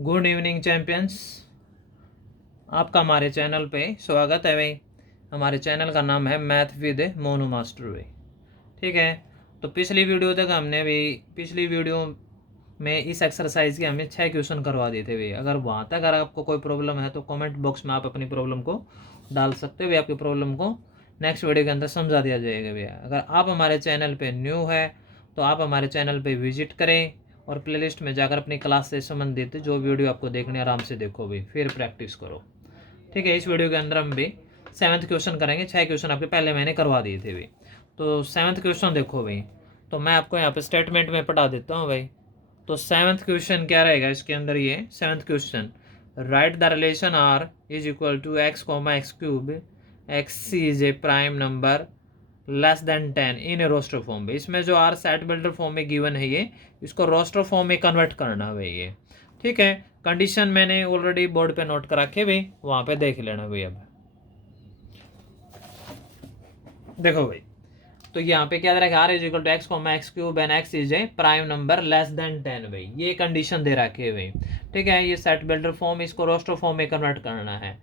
Good evening champions, आपका हमारे channel पे स्वागत है भाई। हमारे चैनल का नाम है मैथ विद मोनू मास्टर भाई। ठीक है, तो पिछली वीडियो तक हमने भी पिछली वीडियो में इस एक्सरसाइज के हमें 6 क्वेश्चन करवा दिए थे भाई। अगर वहाँ तक अगर आपको कोई प्रॉब्लम है तो कमेंट बॉक्स में आप अपनी प्रॉब्लम को डाल सकते हो भाई। आपकी प्रॉब्लम को नेक्स्ट वीडियो के अंदर समझा दिया जाएगा भैया। अगर आप हमारे चैनल पे न्यू है तो आप हमारे चैनल पे विजिट करें और प्लेलिस्ट में जाकर अपनी क्लास से संबंधित जो वीडियो आपको देखनी है आराम से देखो भाई, फिर प्रैक्टिस करो। ठीक है, इस वीडियो के अंदर हम भी 7th क्वेश्चन करेंगे। 6 क्वेश्चन आपके पहले मैंने करवा दिए थे भाई। तो 7th क्वेश्चन देखो भाई, तो मैं आपको यहाँ पे स्टेटमेंट में पढ़ा देता हूँ भाई। तो 7th क्वेश्चन क्या रहेगा इसके अंदर, ये 7th question, write the relation R is equal to X comma X cube, X is a prime number less than 10 in a roster form में। इसमें जो आर सेट बिल्डर फॉर्म में गिवन है ये, इसको रोस्टर फॉर्म में convert करना है भाई ये। ठीक है, कंडीशन मैंने ऑलरेडी बोर्ड पे नोट करा के भाई, वहां पे देख लेना भाई। अब देखो भाई, तो यहाँ पे क्या दे रखा है, R is equal to X comma X cube and X is a prime number less than 10 भाई। ये कंडीशन दे रखी है भाई। ठीक है, ये सेट बिल्डर फॉर्म, इसको रोस्टर फॉर्म में कन्वर्ट करना है।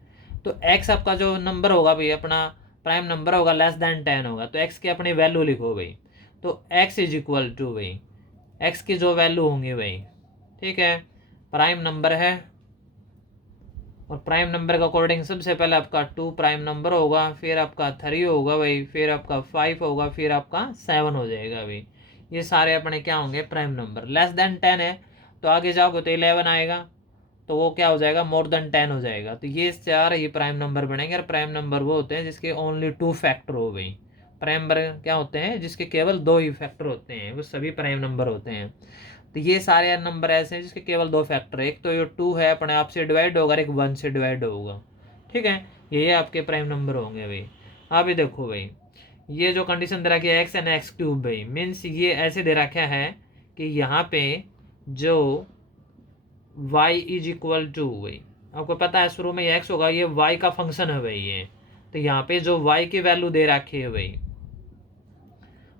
तो एक्स आपका जो नंबर होगा भाई, अपना प्राइम नंबर होगा, लेस देन 10 होगा, तो एक्स की अपनी वैल्यू लिखो भाई। तो एक्स इज इक्वल टू भाई, एक्स की जो वैल्यू होंगी भाई, ठीक है, प्राइम नंबर है और प्राइम नंबर के अकॉर्डिंग सबसे पहले आपका 2 प्राइम नंबर होगा, फिर आपका 3 होगा भाई, फिर आपका 5 होगा, फिर आपका 7 हो जाएगा भाई। ये सारे अपने क्या होंगे, प्राइम नंबर। लेस देन 10 है तो आगे जाओगे तो 11 आएगा, तो वो क्या हो जाएगा, मोर देन 10 हो जाएगा। तो ये 4 ही प्राइम नंबर बनेंगे। और प्राइम नंबर वो होते हैं जिसके ओनली 2 फैक्टर हो गई। प्राइम नंबर क्या होते हैं, जिसके केवल 2 ही फैक्टर होते हैं, वो सभी प्राइम नंबर होते हैं। तो ये सारे नंबर ऐसे हैं जिसके केवल 2 फैक्टर है। एक तो ये 2 है अपने आप से डिवाइड होगा, एक 1 से डिवाइड होगा। ठीक है, ये आपके प्राइम नंबर होंगे भाई। आप ये देखो भाई, ये जो कंडीशन दे रखी है एक्स एंड एक्स क्यूब भाई, मीन्स ये ऐसे दे रखा है कि यहाँ पे जो y इज इक्वल टू भाई, आपको पता है शुरू में ये x होगा, ये y का फंक्शन है भाई ये। तो यहाँ पे जो y की वैल्यू दे रखी है भाई,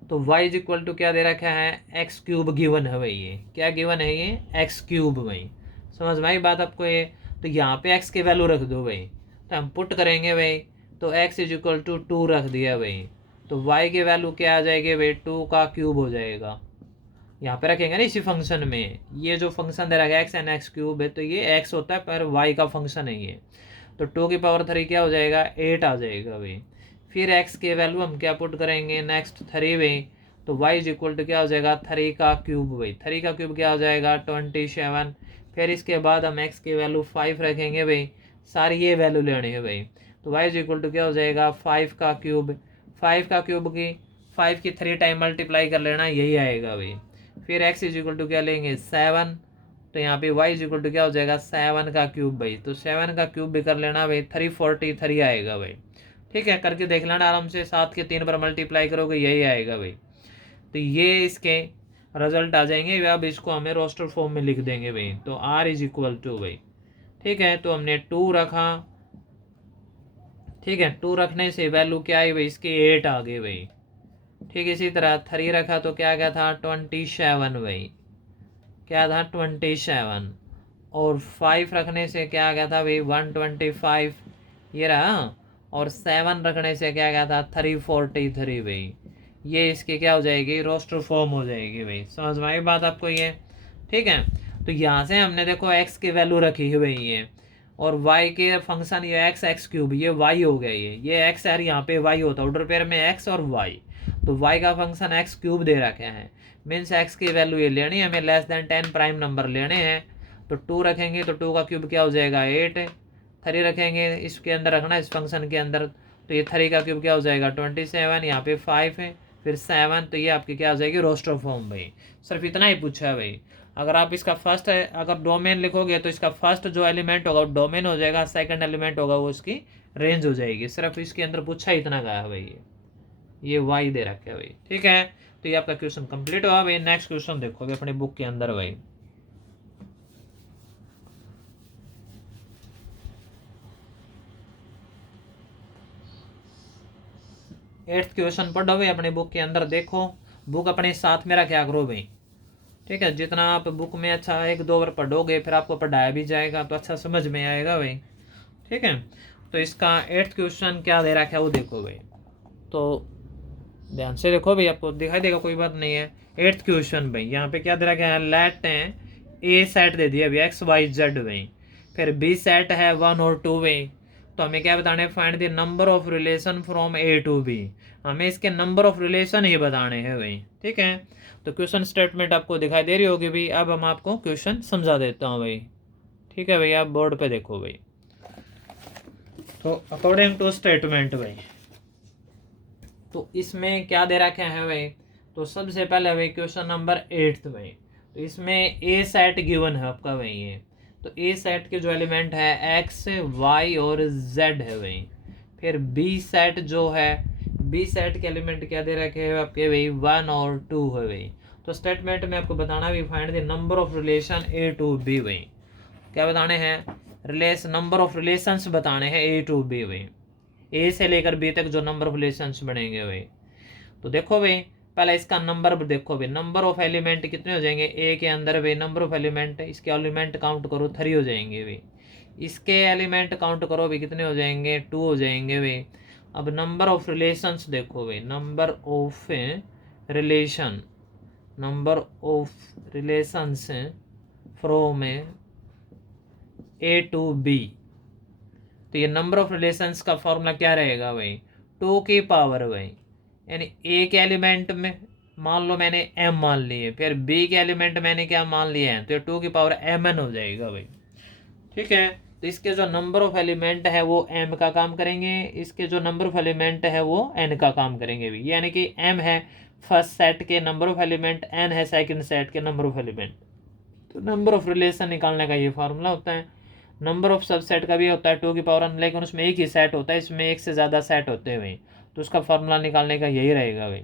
तो y इज इक्वल टू क्या दे रखा है, एक्स क्यूब गिवन है भाई। ये क्या गिवन है, ये एक्स क्यूब भाई। समझ में आई बात आपको ये। तो यहाँ पे x की वैल्यू रख दो भाई, तो हम पुट करेंगे भाई, तो x इज इक्वल टू 2 रख दिया भाई। तो y की वैल्यू क्या आ जाएगी भाई, 2 का क्यूब हो जाएगा। यहाँ पे रखेंगे ना इसी फंक्शन में, ये जो फंक्शन दे रखा है एक्स एंड एक्स क्यूब है, तो ये एक्स होता है पर वाई का फंक्शन है ये। तो 2 की पावर 3 क्या हो जाएगा, 8 आ जाएगा भाई। फिर एक्स के वैल्यू हम क्या पुट करेंगे, नेक्स्ट 3 भाई। तो वाई इज इक्वल टू क्या हो जाएगा, 3 का क्यूब भाई। 3 का क्यूब क्या हो जाएगा, 27। फिर इसके बाद हम एक्स की वैल्यू 5 रखेंगे भाई, सारी ये वैल्यू लेनी है भाई। तो वाई इज इक्वल टू क्या हो जाएगा, 5 का क्यूब। 5 का क्यूब की 5 की 3 टाइम मल्टीप्लाई कर लेना, यही आएगा भाई। फिर x इज इक्वल टू क्या लेंगे, 7। तो यहाँ पे y इज इक्वल टू क्या हो जाएगा, 7 का क्यूब भाई। तो 7 का क्यूब भी कर लेना भाई, 343 आएगा भाई। ठीक है, करके देख लेना आराम से, 7 के 3 पर मल्टीप्लाई करोगे यही आएगा भाई। तो ये इसके रिजल्ट आ जाएंगे। अब इसको हमें रोस्टर फॉर्म में लिख देंगे भाई। तो r इज इक्वल टू भाई, ठीक है, तो हमने 2 रखा। ठीक है, 2 रखने से वैल्यू क्या आई भाई, इसकी 8 आ गई भाई। ठीक है, इसी तरह 3 रखा तो क्या गया था, 27 भाई। क्या था, 27। और 5 रखने से क्या गया था भाई, 125, ये रहा। और 7 रखने से क्या गया था, 343 भाई। ये इसकी क्या हो जाएगी, रोस्टर फॉर्म हो जाएगी भाई। समझ में आई बात आपको ये। ठीक है, तो यहाँ से हमने देखो x की वैल्यू रखी है भाई ये, और y के फंक्शन ये एक्स एक्स क्यूब, ये y हो गया। ये x है, यहाँ पे y होता है, ऑर्डर पेयर में x और y। तो y का फंक्शन एक्स क्यूब दे रखे हैं, मीन्स x की वैल्यू ये लेनी है हमें, लेस देन 10 प्राइम नंबर लेने हैं। तो 2 रखेंगे तो 2 का क्यूब क्या हो जाएगा, 8। 3 रखेंगे इसके अंदर रखना, इस फंक्शन के अंदर, तो ये 3 का क्यूब क्या हो जाएगा, 27। यहाँ पे 5 है, फिर 7, तो ये आपकी क्या हो जाएगी, रोस्टर फॉर्म भाई। सिर्फ इतना ही पूछा है भाई। अगर आप इसका फर्स्ट है, अगर डोमेन लिखोगे तो इसका फर्स्ट जो एलिमेंट होगा वो डोमेन हो जाएगा, सेकंड एलिमेंट होगा वो उसकी रेंज हो जाएगी। सिर्फ इसके अंदर पूछा इतना गया है भाई, ये वाई दे रखा है भाई। ठीक है, तो ये आपका क्वेश्चन कंप्लीट हुआ भाई। नेक्स्ट क्वेश्चन देखोगे अपने बुक के अंदर भाई। 8th क्वेश्चन पढ़ो भाई अपने बुक के अंदर, देखो बुक अपने साथ में रखा करो भाई। ठीक है, जितना आप बुक में अच्छा एक दो बार पढ़ोगे फिर आपको पढ़ाया भी जाएगा तो अच्छा समझ में आएगा भाई। ठीक है, तो इसका 8th क्वेश्चन क्या दे रखा है वो देखो भाई, तो ध्यान से देखो भाई, आपको दिखाई देगा, कोई बात नहीं है। 8th क्वेश्चन भाई, यहाँ पे क्या दे रखा है, लेट ए सेट दे दिया भाई एक्स वाई जेड भाई, फिर बी सेट है 1 और 2 भाई, तो हमें क्या बताना है, find the number of relation from A to B, हमें इसके नंबर ऑफ रिलेशन ही बताने हैं भाई। ठीक है, तो क्वेश्चन स्टेटमेंट आपको दिखाई दे रही होगी भाई, अब हम आपको क्वेश्चन समझा देता हूँ भाई। ठीक है भाई, आप बोर्ड पे देखो भाई, तो अकॉर्डिंग टू स्टेटमेंट भाई, तो इसमें क्या दे रखे हैं भाई, तो सबसे पहले भाई क्वेश्चन नंबर 8 भाई, तो इसमें ए सेट गिवन है आपका भाई ये, तो ए सेट के जो एलिमेंट है एक्स वाई और जेड है भाई, फिर बी सेट जो है, बी सेट के एलिमेंट क्या दे रखे हैं आपके भाई 1 और 2 है भाई, तो स्टेटमेंट में आपको बताना भी find the number of relation A to B भाई, क्या बताने हैं, नंबर ऑफ रिलेशंस बताने हैं ए टू बी भाई, ए से लेकर बी तक जो नंबर ऑफ रिलेशंस बनेंगे भाई। तो देखो भाई पहले इसका नंबर देखो भाई, नंबर ऑफ एलिमेंट कितने हो जाएंगे ए के अंदर भाई, नंबर ऑफ एलिमेंट, इसके एलिमेंट काउंट करो 3 हो जाएंगे भाई, इसके एलिमेंट काउंट करो भाई कितने हो जाएंगे 2 हो जाएंगे भाई। अब नंबर ऑफ रिलेशंस देखो भाई, number of relation, number of relations from A to B, तो ये नंबर ऑफ रिलेशंस का फॉर्मूला क्या रहेगा भाई, 2 की पावर भाई, यानी ए के एलिमेंट में मान लो मैंने एम मान लिए, फिर बी के एलिमेंट मैंने क्या मान लिए हैं, तो ये 2 की पावर एम एन हो जाएगा भाई। ठीक है, तो इसके जो नंबर ऑफ एलिमेंट है वो एम का काम करेंगे, इसके जो नंबर ऑफ एलिमेंट है वो एन का काम करेंगे भाई, यानी कि एम है फर्स्ट सेट के नंबर ऑफ एलिमेंट, एन है सेकंड सेट के नंबर ऑफ एलिमेंट, तो नंबर ऑफ रिलेशन निकालने का ये फार्मूला होता है। नंबर ऑफ सबसेट का भी होता है 2 की पावर एन, लेकिन उसमें एक ही सेट होता है, इसमें एक से ज़्यादा सेट होते हैं भाई, तो उसका फार्मूला निकालने का यही रहेगा भाई।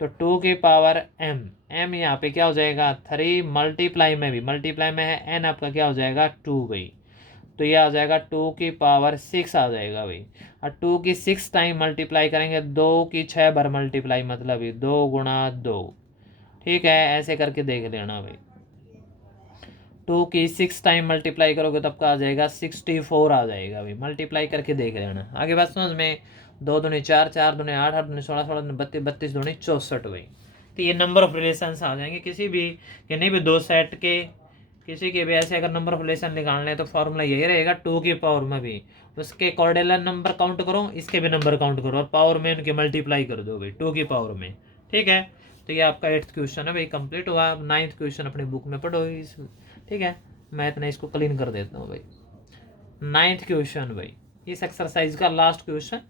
तो 2 की पावर एम, एम यहाँ पे क्या हो जाएगा 3, मल्टीप्लाई में भी मल्टीप्लाई में है एन आपका क्या हो जाएगा 2 भाई, तो ये आ जाएगा 2 की पावर 6 आ जाएगा भाई, और 2 की 6 टाइम मल्टीप्लाई करेंगे, 2 की 6 बार मल्टीप्लाई, मतलब 2 गुणा 2। ठीक है, ऐसे करके देख लेना भाई, 2 की 6 टाइम मल्टीप्लाई करोगे तब का आ जाएगा 64 आ जाएगा भाई, मल्टीप्लाई करके देख लेना। आगे बात समझ में, 2 दूनी 4, 4 दूनी 8, 8 दूनी 16, 16 दूनी 32, 32 दूनी 64 भाई, तो ये नंबर ऑफ रिलेशंस आ जाएंगे किसी भी, यानी भी दो सेट के किसी के भी ऐसे अगर नंबर ऑफ रिलेशन निकालने तो फॉर्मूला यही रहेगा 2 की पावर में भी उसके कॉर्डिनल नंबर काउंट करो, इसके भी नंबर काउंट करो और पावर में उनके मल्टीप्लाई कर दो भाई 2 की पावर में। ठीक है, तो ये आपका 8th क्वेश्चन है भाई, कंप्लीट हुआ। 9th क्वेश्चन अपनी बुक में पढ़ो इस। ठीक है, मैं इतना इसको क्लीन कर देता हूँ भाई। 9th क्वेश्चन भाई, इस एक्सरसाइज का लास्ट क्वेश्चन,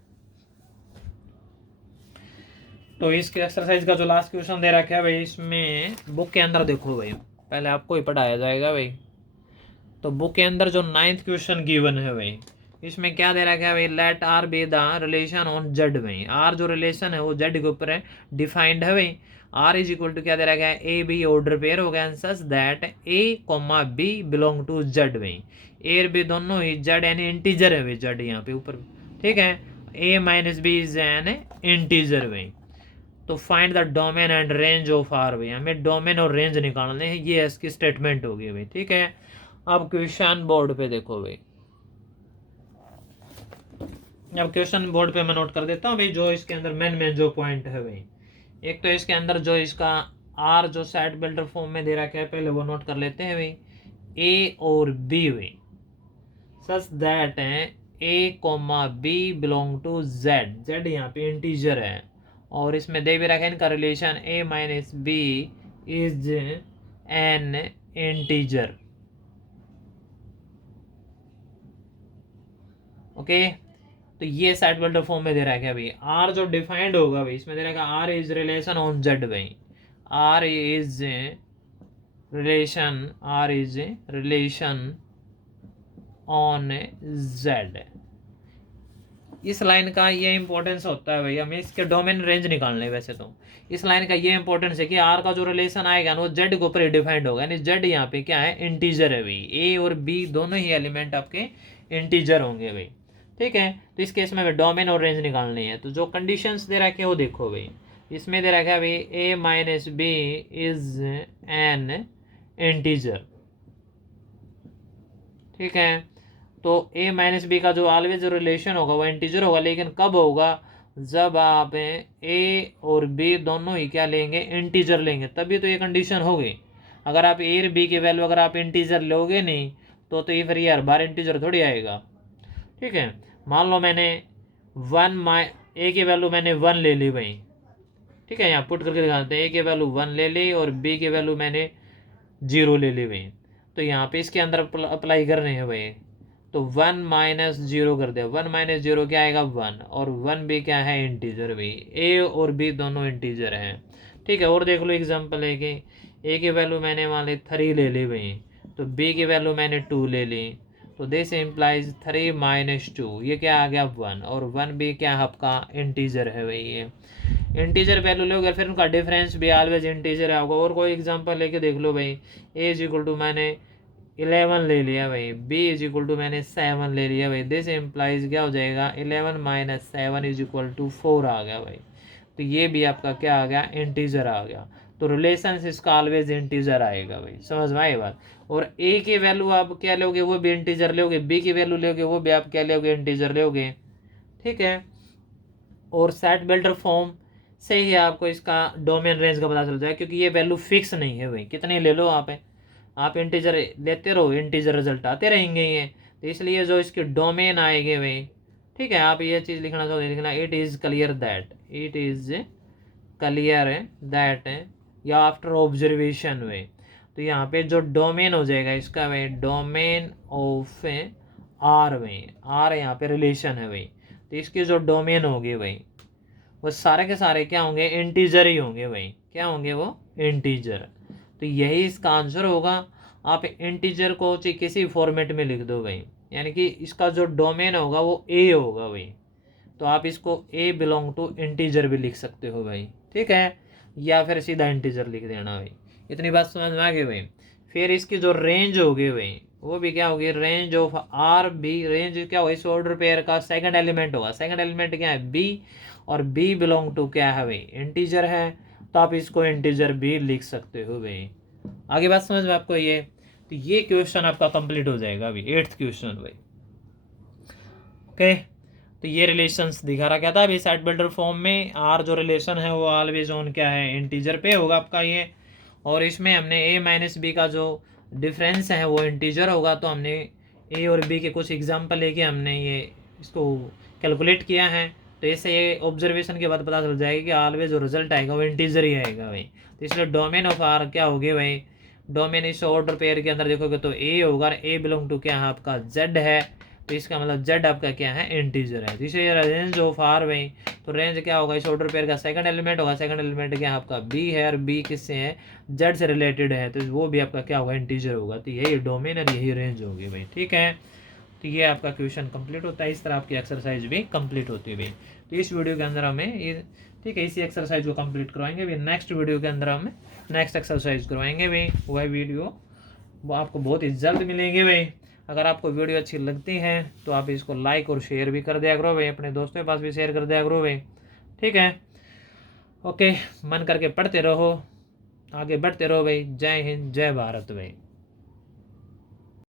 तो इस एक्सरसाइज का जो लास्ट क्वेश्चन दे रखा है भाई, इसमें बुक के अंदर देखो भाई, पहले आपको ही पढ़ाया जाएगा भाई, तो बुक के अंदर जो 9th क्वेश्चन गिवन है भाई, इसमें क्या दे रखा है भाई, let R be the relation on Z भाई, आर जो रिलेशन है वो जेड के ऊपर है डिफाइंड है भाई, आर इज इक्वल टू क्या दे रखा है, ए बी ऑर्डर पेयर हो गया such that A comma B belong to Z भाई, ए और बी दोनों ही जेड यानी इंटीजर है भाई, जेड यहाँ पे ऊपर। ठीक है, A minus B is an integer भाई, तो find the domain and range of R भाई, हमें डोमेन और रेंज निकालने हैं, ये इसकी स्टेटमेंट होगी भाई। ठीक है, अब क्वेश्चन बोर्ड पे देखो भाई, अब क्वेश्चन बोर्ड पे मैं नोट कर देता हूँ भाई, जो इसके अंदर मेन जो पॉइंट है भाई, एक तो इसके अंदर जो इसका आर जो सेट बिल्डर फॉर्म में दे रखा है पहले वो नोट कर लेते हैं भाई, ए और बी भाई such that A comma B belong to Z, Z यहाँ पे इंटीजर है और इसमें दे भी रखा है इनका relation A minus B is an integer. Okay, तो ये सेट बिल्डर फॉर्म में दे रखा है भाई, आर जो डिफाइंड होगा भाई इसमें दे रखा है R is relation on Z भाई, R is relation on Z. इस लाइन का ये इंपॉर्टेंस होता है भाई, हमें इसके डोमेन रेंज निकालने हैं। वैसे तो इस लाइन का ये इंपॉर्टेंस है कि आर का जो रिलेशन आएगा ना वो जेड के ऊपर डिफाइंड होगा, यानी जेड यहाँ पे क्या है इंटीजर है भाई, ए और बी दोनों ही एलिमेंट आपके इंटीजर होंगे भाई। ठीक है, तो इस केस में डोमेन और रेंज निकालनी है, तो जो कंडीशंस दे रखे हैं वो देखो भाई, इसमें दे रखा है भाई a minus B is an integer, ठीक है। तो a माइनस बी का जो ऑलवेज रिलेशन होगा वो इंटीजर होगा, लेकिन कब होगा, जब आप a और b दोनों ही क्या लेंगे, इंटीजर लेंगे, तभी तो ये कंडीशन होगी। अगर आप a और b की वैल्यू अगर आप इंटीजर लोगे नहीं तो ये फिर ये हर बार इंटीजर थोड़ी आएगा, ठीक है। मान लो मैंने a की वैल्यू मैंने 1 ले ली भाई, ठीक है, यहाँ पुट करके दिखाते हैं, a की वैल्यू 1 ले ली और b की वैल्यू मैंने 0 ले ली भाई। तो यहाँ पे इसके अंदर अप्लाई करने हैं भाई, तो 1 माइनस 0 कर दिया, 1 माइनस 0 क्या आएगा 1, और 1 भी क्या है इंटीजर भाई, a और b दोनों इंटीजर हैं, ठीक है। और देख लो एग्जांपल है कि a की वैल्यू मैंने मान ली 3 ले ली भाई, तो b की वैल्यू मैंने 2 ले ली, तो दिस इम्प्लाइज 3 माइनस 2, ये क्या आ गया 1, और 1 भी क्या आपका इंटीजर है भाई। ये इंटीजर वैल्यू लोगे फिर उनका डिफरेंस भी ऑलवेज इंटीजर होगा। और कोई एग्जांपल लेके देख लो भाई, a इज इक्वल टू मैंने 11 ले लिया भाई, b इज इक्वल टू मैंने 7 ले लिया भाई, दिस इम्प्लाइज क्या हो जाएगा 11 माइनस 7 इज इक्वल टू 4 आ गया भाई। तो ये भी आपका क्या आ गया, इंटीजर आ गया। तो रिलेशन इसका ऑलवेज इंटीजर आएगा भाई, समझ में आई बात। और a की वैल्यू आप क्या लोगे, वो भी इंटीजर लोगे, b की वैल्यू लोगे वो भी आप क्या लोगे, इंटीजर लोगे, ठीक है। और सेट बिल्डर फॉर्म से ही आपको इसका डोमेन रेंज का पता चल जाए, क्योंकि ये वैल्यू फिक्स नहीं है भाई, कितने ले लो आप इंटीजर लेते रहो, इंटीजर रिजल्ट आते रहेंगे ये। तो इसलिए जो इसके डोमेन आएंगे भाई, ठीक है, आप ये चीज़ लिखना चाहो लिखना, इट इज़ क्लियर दैट या आफ्टर ऑब्जर्वेशन वे। तो यहाँ पे जो डोमेन हो जाएगा इसका भाई, डोमेन ऑफ आर में, आर यहाँ पे रिलेशन है भाई, तो इसके जो डोमेन होंगे भाई वो सारे के सारे क्या होंगे, इंटीजर ही होंगे भाई, क्या होंगे वो, इंटीजर। तो यही इसका आंसर होगा। आप इंटीजर को चाहे किसी फॉर्मेट में लिख दो भाई, यानी कि इसका जो डोमेन होगा वो ए होगा भाई, तो आप इसको ए बिलोंग टू इंटीजर भी लिख सकते हो भाई, ठीक है, या फिर सीधा इंटीजर लिख देना भाई। इतनी बात समझ में आ गई भाई। फिर इसकी जो रेंज होगी भाई वो भी क्या होगी, range of R B, range क्या होगा, इस ऑर्डर पेयर का सेकंड एलिमेंट होगा, सेकंड एलिमेंट क्या है बी, और बी बिलोंग टू क्या है भाई, इंटीजर है, तो आप इसको इंटीजर भी लिख सकते हो भाई। आगे बात समझ में आपको ये। तो ये क्वेश्चन आपका कंप्लीट हो जाएगा अभी 8th क्वेश्चन भाई, ओके। तो ये रिलेशंस दिखा रहा क्या था अभी, सेट बिल्डर फॉर्म में आर जो रिलेशन है वो ऑलवेज ऑन क्या है, इंटीजर पे होगा आपका ये। और इसमें हमने a माइनस बी का जो डिफरेंस है वो इंटीजर होगा, तो हमने a और b के कुछ एग्जांपल लेके हमने ये इसको कैलकुलेट किया है। तो ऐसे ये ऑब्जर्वेशन के बाद पता चल जाएगा कि ऑलवेज जो रिजल्ट आएगा वो इंटीजर ही आएगा भाई। तो इसलिए डोमेन ऑफ आर क्या होगी भाई, डोमेन इस ऑर्डर पेयर के अंदर देखोगे तो a होगा, a बिलोंग टू क्या है आपका z है, तो इसका मतलब z आपका क्या है, इंटीजर है। तो इसलिए रेंज ऑफ आर भाई, तो रेंज क्या होगा, इस ऑर्डर पेयर का सेकंड एलिमेंट होगा, सेकंड एलिमेंट क्या है आपका b है, और b किससे है, z से रिलेटेड है, तो वो भी आपका क्या होगा, इंटीजर होगा। तो यही डोमेन और यही रेंज होगी भाई, ठीक है। तो ये आपका क्वेश्चन कंप्लीट होता है, इस तरह आपकी एक्सरसाइज भी कंप्लीट होती है भाई। तो इस वीडियो के अंदर हमें ये, ठीक है, इसी एक्सरसाइज को कंप्लीट करवाएंगे भाई। नेक्स्ट वीडियो के अंदर हमें नेक्स्ट एक्सरसाइज करवाएंगे भाई, वह वीडियो वो आपको बहुत ही जल्द मिलेंगे भाई। अगर आपको वीडियो अच्छी लगती है तो आप इसको लाइक और शेयर भी कर दिया करो भाई, अपने दोस्तों के पास भी शेयर कर दिया करो भाई, ठीक है, ओके। मन करके पढ़ते रहो, आगे बढ़ते रहो भाई। जय हिंद, जय भारत भाई।